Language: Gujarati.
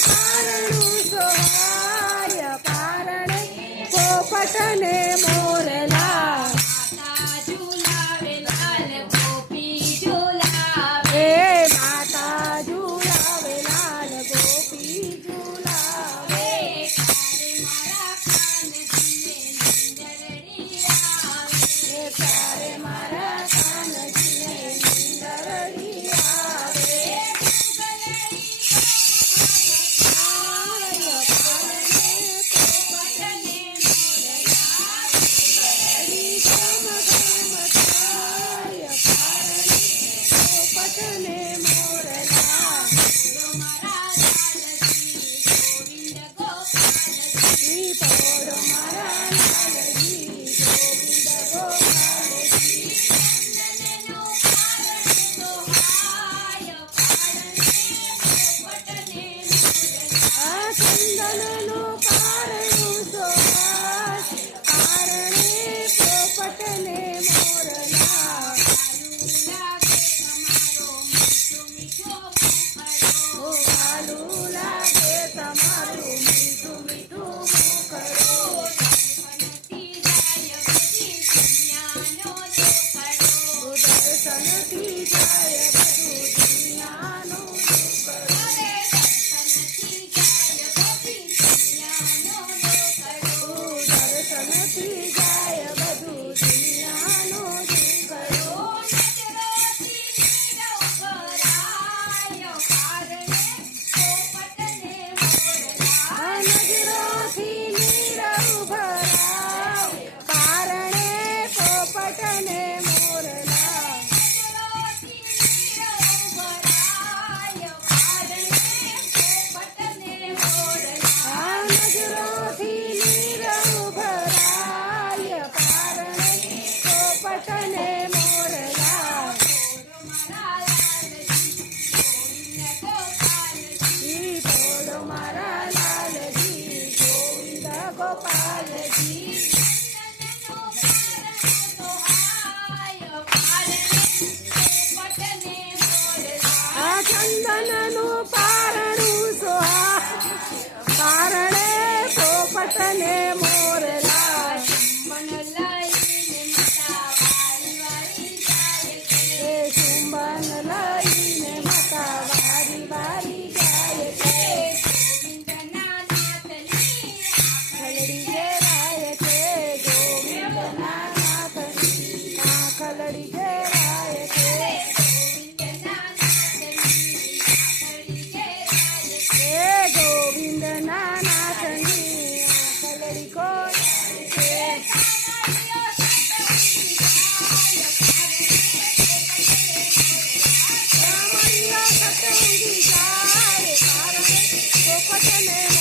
કારણું સોહાય કારણે પોપટને મોરલા ઝુલાવે લાલ ગોપી ઝુલાવે માતા ઝુલાવે લાલ ગોપી ઝુલાવે ત્યારે મારા કાનજીને નીંદરડી આવે પોપટને મોરલા પોડ મારા લાલજી ગોવિંદ ગોપાલજી આ ચંદનનું કારણું સોહાય કારણે પોપટને મોરલા સારું લાગે તમારું મીઠું મીઠું મુખડું દર્શનથી જાય બધું દુનિયાનું દર્શનથી જાય બધું દુનિયાનું નજરોથી નીરવ ભરાવ કારણે પોપટને મોરલા નજરોથી નીરવ ભરાય કારણે પોપટને મોરલા પોડ મારા લાલજી ગોવિંદ ગોપાલજી આ ચંદનનું પારણું સોહાય કારણે પોપટને મોરલા શુંભન લઈને માતા વારી વારી જાય છે ખલડી ઘેરાય છે ગોવિંદના નાથની ખલડી ઘેરાય છે ગોવિંદના નાથની ખલડી કોરાય છે રામૈયા સતંગી જાય કારણે પોપટને